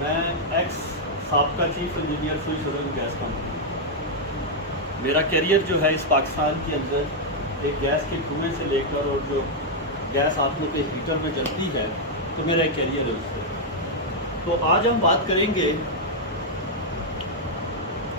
میں ایکس سابقہ chief engineer سوئی سدرن گیس کمپنی. میرا کیریئر جو ہے اس پاکستان کے اندر ایک گیس کے کنویں سے لے کر اور جو گیس آپ لوگ کے ہیٹر میں جلتی ہے تو میرا ایک کیریئر ہے اس سے. تو آج ہم بات کریں گے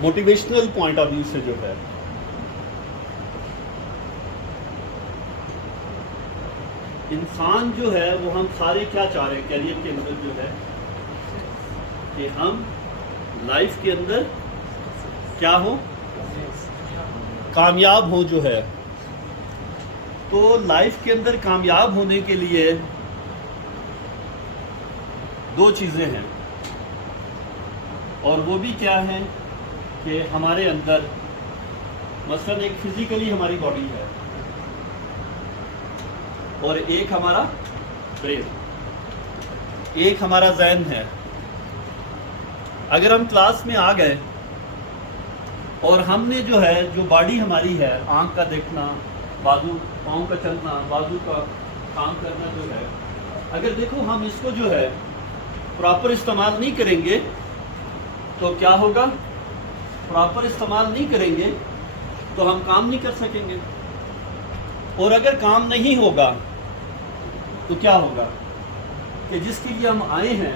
موٹیویشنل پوائنٹ آف ویو سے جو ہے. انسان جو ہے وہ ہم سارے کیا چاہ رہے ہیں کیریئر کے اندر جو ہے کہ ہم لائف کے اندر کیا ہو کامیاب ہو جو ہے. تو لائف کے اندر کامیاب ہونے کے لیے دو چیزیں ہیں اور وہ بھی کیا ہیں کہ ہمارے اندر مثلاً ایک فزیکلی ہماری باڈی ہے اور ایک ہمارا برین، ایک ہمارا ذہن ہے. اگر ہم کلاس میں آ گئے اور ہم نے جو ہے جو باڈی ہماری ہے آنکھ کا دیکھنا، بازو پاؤں کا چلنا، بازو کا کام کرنا جو ہے، اگر دیکھو ہم اس کو جو ہے پراپر استعمال نہیں کریں گے تو کیا ہوگا؟ پراپر استعمال نہیں کریں گے تو ہم کام نہیں کر سکیں گے. اور اگر کام نہیں ہوگا تو کیا ہوگا کہ جس کے لیے ہم آئے ہیں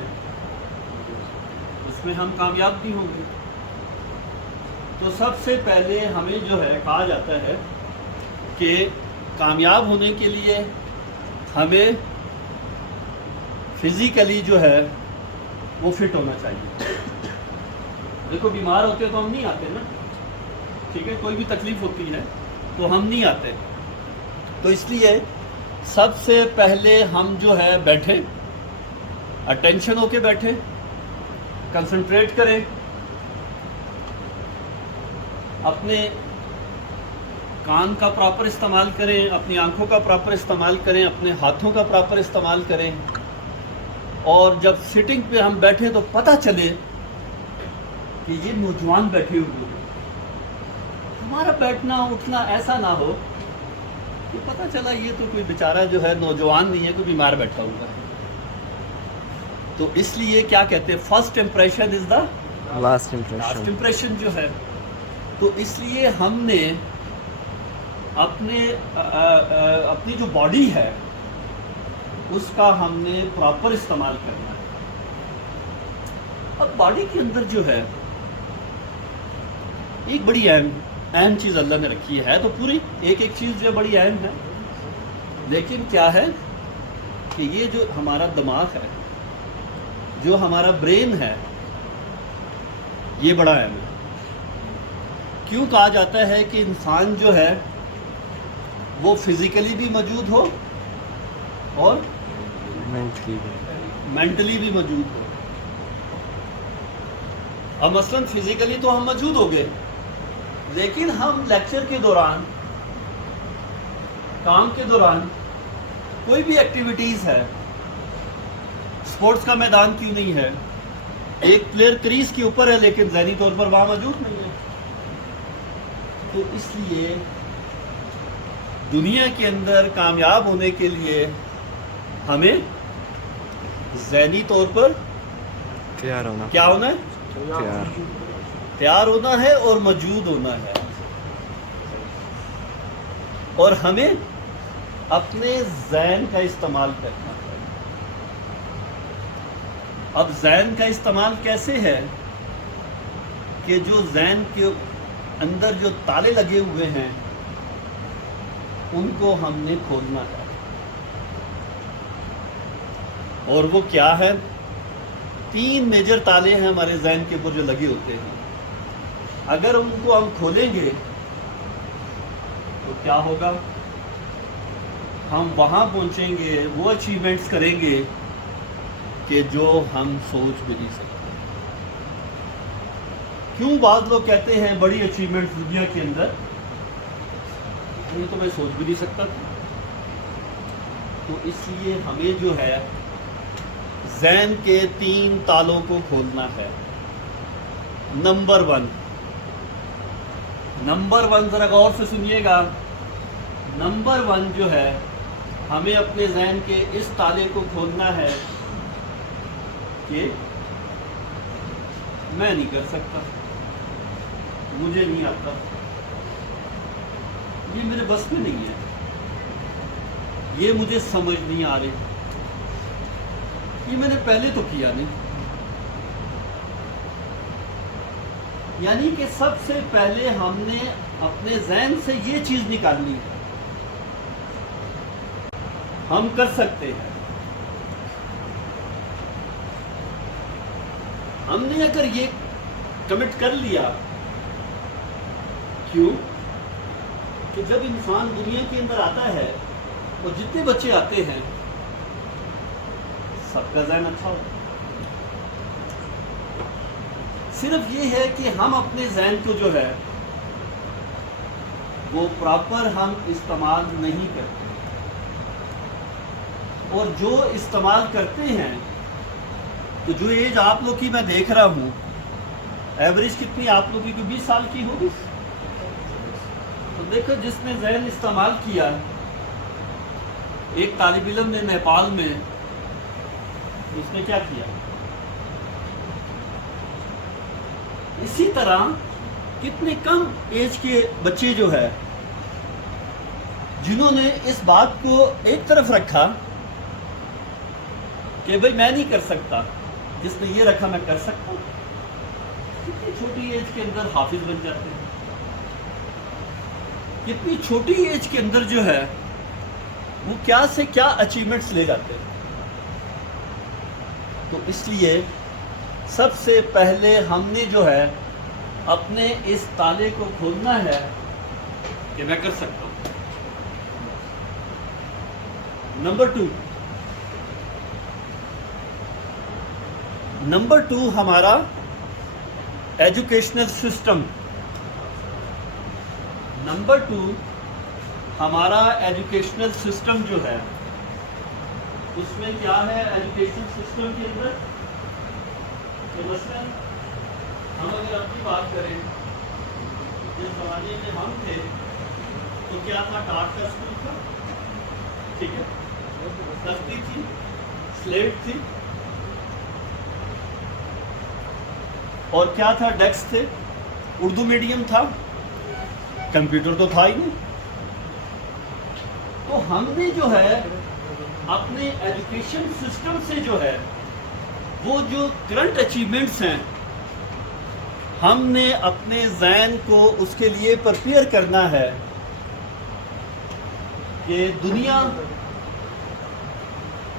اس میں ہم کامیاب نہیں ہوں گے. تو سب سے پہلے ہمیں جو ہے کہا جاتا ہے کہ کامیاب ہونے کے لیے ہمیں فزیکلی جو ہے وہ فٹ ہونا چاہیے. دیکھو بیمار ہوتے تو ہم نہیں آتے نا، ٹھیک ہے، کوئی بھی تکلیف ہوتی ہے تو ہم نہیں آتے. تو اس لیے سب سے پہلے ہم جو ہے بیٹھیں، اٹینشن ہو کے بیٹھیں، کنسنٹریٹ کریں، اپنے کان کا پراپر استعمال کریں، اپنی آنکھوں کا پراپر استعمال کریں، اپنے ہاتھوں کا پراپر استعمال کریں. اور جب سٹنگ پہ ہم بیٹھیں تو پتہ چلے کہ یہ نوجوان بیٹھے ہوئے ہیں. ہمارا بیٹھنا اٹھنا ایسا نہ ہو کہ پتہ چلا یہ تو کوئی بیچارہ جو ہے نوجوان نہیں ہے، کوئی بیمار بیٹھا ہوا ہے. تو اس لیے کیا کہتے ہیں، first impression is the last last impression جو ہے. تو اس لیے ہم نے اپنی جو باڈی ہے اس کا ہم نے پراپر استعمال کرنا ہے. اب باڈی کے اندر جو ہے ایک بڑی اہم چیز اللہ نے رکھی ہے. تو پوری ایک چیز جو بڑی اہم ہے، لیکن کیا ہے کہ یہ جو ہمارا دماغ ہے، جو ہمارا برین ہے، یہ بڑا اہم ہے. کیوں کہا جاتا ہے کہ انسان جو ہے وہ فزیکلی بھی موجود ہو اور مینٹلی بھی موجود ہو. اب مثلاً فزیکلی تو ہم موجود ہو گئے، لیکن ہم لیکچر کے دوران، کام کے دوران، کوئی بھی ایکٹیویٹیز ہے، سپورٹس کا میدان کیوں نہیں ہے، ایک پلیئر کریز کے اوپر ہے لیکن ذہنی طور پر وہاں موجود نہیں ہے. تو اس لیے دنیا کے اندر کامیاب ہونے کے لیے ہمیں ذہنی طور پر تیار ہونا، کیا ہونا ہے؟ تیار ہونا ہے اور موجود ہونا ہے. اور ہمیں اپنے ذہن کا استعمال کرنا ہے. اب ذہن کا استعمال کیسے ہے کہ جو ذہن کے اندر جو تالے لگے ہوئے ہیں ان کو ہم نے کھولنا ہے. اور وہ کیا ہے؟ 3 میجر تالے ہیں ہمارے ذہن کے اوپر جو لگے ہوتے ہیں. اگر ان کو ہم کھولیں گے تو کیا ہوگا؟ ہم وہاں پہنچیں گے، وہ اچیومنٹس کریں گے کہ جو ہم سوچ بھی نہیں سکتے. کیوں بعض لوگ کہتے ہیں بڑی اچیومنٹس دنیا کے اندر، یہ تو میں سوچ بھی نہیں سکتا تھا. تو اس لیے ہمیں جو ہے ذہن کے 3 تالوں کو کھولنا ہے. نمبر 1 ذرا غور سے سنیے گا. نمبر 1 جو ہے ہمیں اپنے ذہن کے اس تالے کو کھولنا ہے کہ میں نہیں کر سکتا، مجھے نہیں آتا، یہ میرے بس میں نہیں ہے، یہ مجھے سمجھ نہیں آ رہی، یہ میں نے پہلے تو کیا نہیں۔ یعنی کہ سب سے پہلے ہم نے اپنے ذہن سے یہ چیز نکالنی ہے، ہم کر سکتے ہیں۔ ہم نے اگر یہ کمٹ کر لیا، کیوں کہ جب انسان دنیا کے اندر آتا ہے اور جتنے بچے آتے ہیں سب کا ذہن اچھا ہوتا ہے، صرف یہ ہے کہ ہم اپنے ذہن کو جو ہے وہ پراپر ہم استعمال نہیں کرتے، اور جو استعمال کرتے ہیں تو جو ایج آپ لوگ کی میں دیکھ رہا ہوں، ایوریج کتنی آپ لوگوں کی 20 سال کی ہوگی، تو دیکھو جس نے ذہن استعمال کیا، ایک طالب علم نے نیپال میں، اس نے کیا کیا، اسی طرح کتنے کم ایج کے بچے جو ہے جنہوں نے اس بات کو ایک طرف رکھا کہ بھئی میں نہیں کر سکتا، جس نے یہ رکھا میں کر سکتا ہوں، کتنی چھوٹی ایج کے اندر حافظ بن جاتے ہیں، کتنی چھوٹی ایج کے اندر جو ہے وہ کیا سے کیا اچیومنٹس لے جاتے ہیں۔ تو اس لیے سب سے پہلے ہم نے جو ہے اپنے اس تالے کو کھولنا ہے کہ میں کر سکتا ہوں۔ نمبر ٹو ہمارا ایجوکیشنل سسٹم۔ نمبر ٹو ہمارا ایجوکیشنل سسٹم جو ہے، اس میں کیا ہے ایجوکیشن سسٹم کے اندر کہ مثلا ہم اگر اپنی بات کریں، جس زمانے میں ہم تھے تو کیا تھا، ٹاٹ کا اسکول تھا، ٹھیک ہے، تختی تھی، سلیٹ تھی، اور کیا تھا، ڈیسک تھے، اردو میڈیم تھا، کمپیوٹر تو تھا ہی نہیں۔ تو ہم نے جو ہے اپنے ایجوکیشن سسٹم سے جو ہے وہ جو کرنٹ اچیومنٹس ہیں، ہم نے اپنے ذہن کو اس کے لیے پرپیئر کرنا ہے کہ دنیا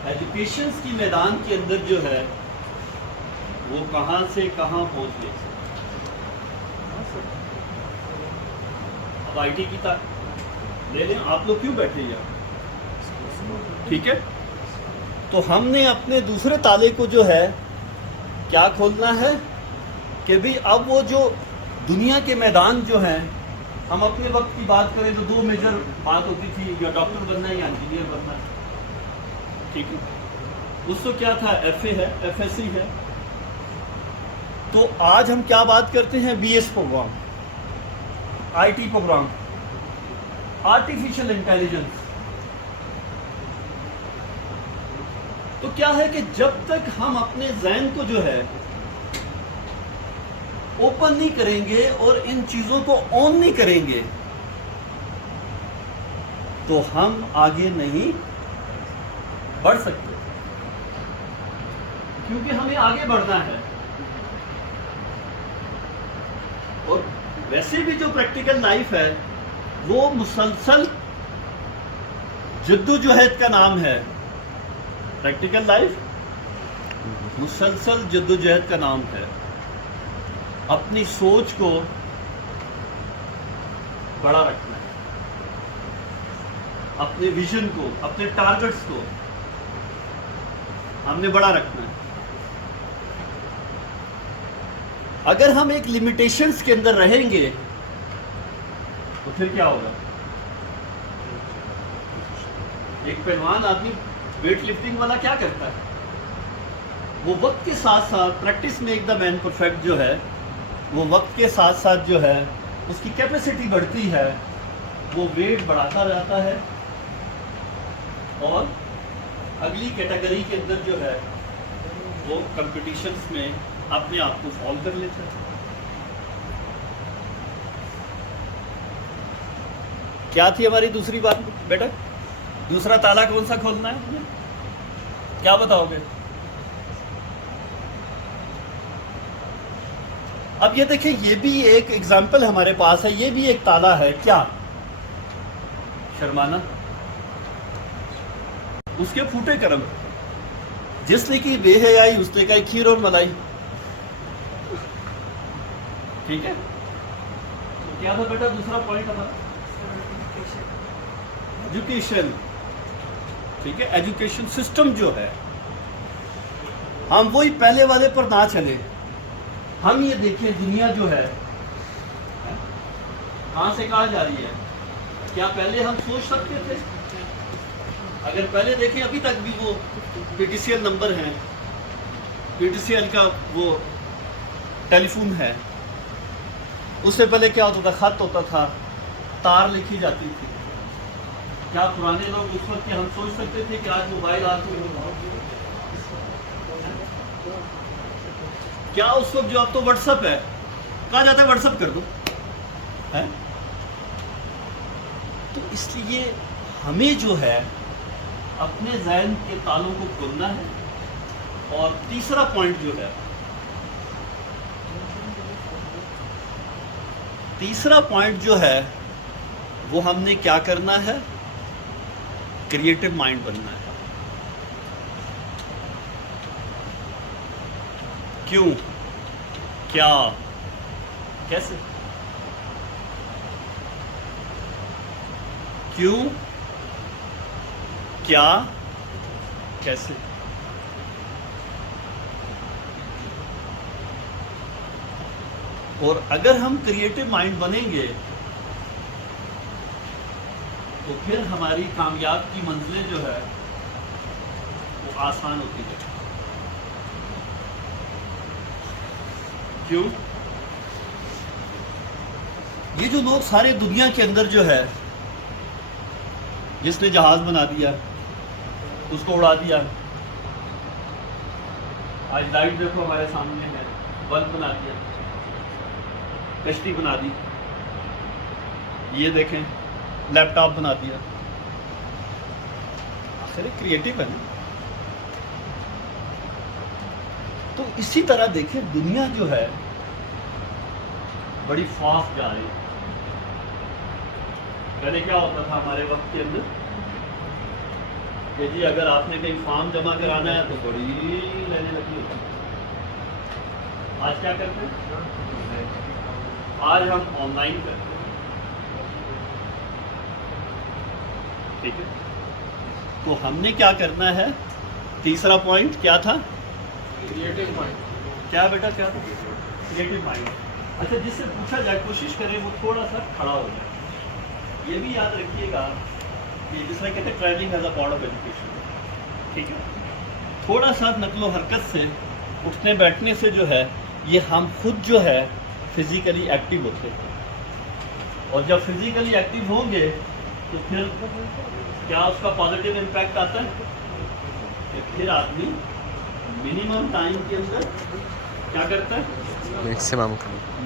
ایجوکیشنز کی میدان کے اندر جو ہے وہ کہاں سے کہاں پہنچ گئی۔ اب آئی ٹی کی لے لیں، آپ لوگ کیوں بیٹھے ہیں، ٹھیک ہے، تو ہم نے اپنے دوسرے تالے کو جو ہے کیا کھولنا ہے کہ بھی اب وہ جو دنیا کے میدان جو ہیں، ہم اپنے وقت کی بات کریں تو 2 میجر بات ہوتی تھی، یا ڈاکٹر بننا ہے یا انجینئر بننا ہے، ٹھیک ہے، اس کو کیا تھا، ایف اے ہے، ایف ایس سی ہے۔ تو آج ہم کیا بات کرتے ہیں، B S program, I T program, artificial intelligence. تو کیا ہے کہ جب تک ہم اپنے ذہن کو جو ہے اوپن نہیں کریں گے اور ان چیزوں کو آن نہیں کریں گے تو ہم آگے نہیں بڑھ سکتے، کیونکہ ہمیں آگے بڑھنا ہے۔ اور ویسے بھی جو پریکٹیکل لائف ہے وہ مسلسل جدوجہد کا نام ہے، پریکٹیکل لائف مسلسل جدوجہد کا نام ہے۔ اپنی سوچ کو بڑا رکھنا ہے، اپنے ویژن کو، اپنے ٹارگٹس کو ہم نے بڑا رکھنا ہے۔ اگر ہم ایک لمیٹیشنز کے اندر رہیں گے تو پھر کیا ہوگا، ایک پہلوان آدمی ویٹ لفٹنگ والا کیا کرتا ہے، وہ وقت کے ساتھ ساتھ پریکٹس میں ایک دا مین پرفیکٹ جو ہے، وہ وقت کے ساتھ ساتھ جو ہے اس کی کیپیسٹی بڑھتی ہے، وہ ویٹ بڑھاتا رہتا ہے، اور اگلی کیٹیگری کے اندر جو ہے وہ کمپٹیشنز میں اپنے آپ کو سالو کر لیتا ہے. کیا تھی ہماری دوسری بات بیٹا؟ دوسرا تالا کون سا کھولنا ہے ہمیں؟ کیا بتاؤ گے؟ اب یہ دیکھیں، یہ بھی ایک ایگزامپل ہمارے پاس ہے، یہ بھی ایک تالا ہے. کیا شرمانا؟ اس کے پھوٹے کرم، جس نے کی بے حیائی اس نے کہا کھیر اور ملائی. ٹھیک ہے، تو کیا تھا بیٹا دوسرا پوائنٹ ہمارا؟ ایجوکیشن. ٹھیک ہے، ایجوکیشن سسٹم جو ہے، ہم وہی پہلے والے پر نہ چلے. ہم یہ دیکھیں دنیا جو ہے کہاں سے کہاں جا رہی ہے. کیا پہلے ہم سوچ سکتے تھے؟ اگر پہلے دیکھیں ابھی تک بھی وہ P T C L number ہیں، پی ٹی سی ایل کا وہ ٹیلی فون ہے. اس سے پہلے کیا ہوتا تھا؟ خط ہوتا تھا، تار لکھی جاتی تھی. کیا پرانے لوگ اس وقت ہم سوچ سکتے تھے کہ آج موبائل کیا اس وقت جو اب تو واٹس ایپ ہے، کہا جاتا ہے واٹس ایپ کر دو. تو اس لیے ہمیں جو ہے اپنے ذہن کے تالوں کو کھولنا ہے. اور تیسرا پوائنٹ جو ہے، تیسرا پوائنٹ جو ہے وہ ہم نے کیا کرنا ہے؟ کریٹو مائنڈ بننا ہے. کیوں؟ کیا؟ کیسے؟ کیوں؟ کیا؟ کیسے؟ اور اگر ہم کریٹو مائنڈ بنیں گے تو پھر ہماری کامیاب کی منزلیں جو ہے وہ آسان ہوتی ہے. کیوں؟ یہ جو لوگ سارے دنیا کے اندر جو ہے، جس نے جہاز بنا دیا اس کو اڑا دیا. آج لائٹ دیکھو ہمارے سامنے ہے، بلب بنا دیا، کشتی بنا دی. یہ دیکھیں لیپ ٹاپ بنا دیا. آخر کریٹو ہے نا. تو اسی طرح دیکھیں دنیا جو ہے بڑی فاسٹ جا رہی ہے. پہلے کیا ہوتا تھا ہمارے وقت کے اندر کہ جی اگر آپ نے کہیں فارم جمع کرانا ہے تو بڑی لائنیں لگی ہوتی ہیں. آج کیا کرتے ہیں؟ آج ہم آن لائن کرتے ہیں. ٹھیک ہے، تو ہم نے کیا کرنا ہے؟ تیسرا پوائنٹ کیا تھا؟ Creative mind. کیا بیٹا کیا تھا؟ Creative mind. اچھا، جس سے پوچھا جائے کوشش کریں وہ تھوڑا سا کھڑا ہو جائے. یہ بھی یاد رکھیے گا کہ جس طرح کہتے ہیں travelling as a part of education. ٹھیک ہے، تھوڑا سا نقل و حرکت سے، اٹھنے بیٹھنے سے جو ہے یہ ہم خود جو ہے فزیکلی ایکٹیو ہوتے ہیں. اور جب فزیکلی ایکٹیو ہوں گے تو پھر کیا اس کا پازیٹیو امپیکٹ آتا ہے کہ پھر آدمی منیمم ٹائم کے اندر کیا کرتا ہے؟ میکسیمم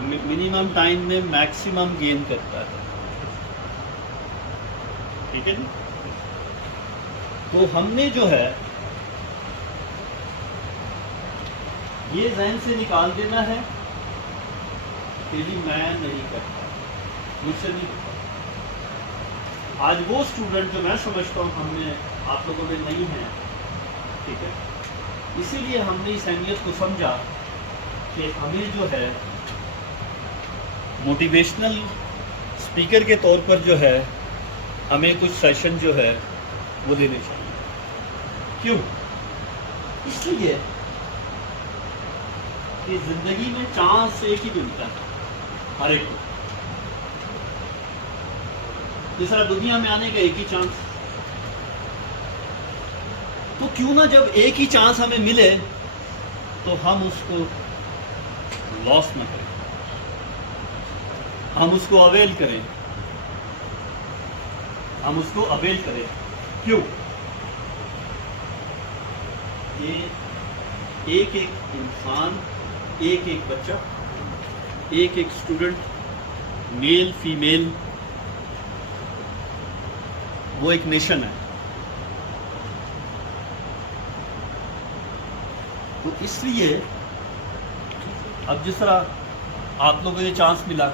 منیمم ٹائم میں میکسیمم گین کرتا ہے. ٹھیک ہے جی. تو ہم نے جو ہے یہ ذہن سے نکال دینا ہے کہ جی میں نہیں کرتا، مجھ سے نہیں کرتا. آج وہ اسٹوڈنٹ جو میں سمجھتا ہوں ہم نے آپ لوگوں میں نہیں ہیں. ٹھیک ہے، اسی لیے ہم نے اس اہمیت کو سمجھا کہ ہمیں جو ہے موٹیویشنل اسپیکر کے طور پر جو ہے ہمیں کچھ سیشن جو ہے وہ دینے چاہیے. کیوں؟ اس لیے کہ زندگی میں چانس ایک ہی ملتا ہے ہر ایک کو. جس طرح دنیا میں آنے کا ایک ہی چانس، تو کیوں نہ جب ایک ہی چانس ہمیں ملے تو ہم اس کو لاس نہ کریں، ہم اس کو اویل کریں. ہم اس کو اویل کریں. کیوں؟ کہ ایک ایک انسان ایک ایک بچہ، ایک ایک اسٹوڈنٹ، میل فیمیل، وہ ایک نیشن ہے. تو اس لیے اب جس طرح آپ لوگوں کو یہ چانس ملا،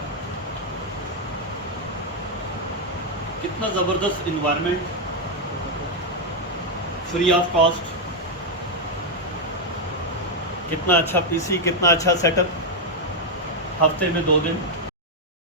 کتنا زبردست انوائرمنٹ، فری آف کاسٹ، کتنا اچھا پی سی، کتنا اچھا سیٹ اپ، ہفتے میں 2 دن.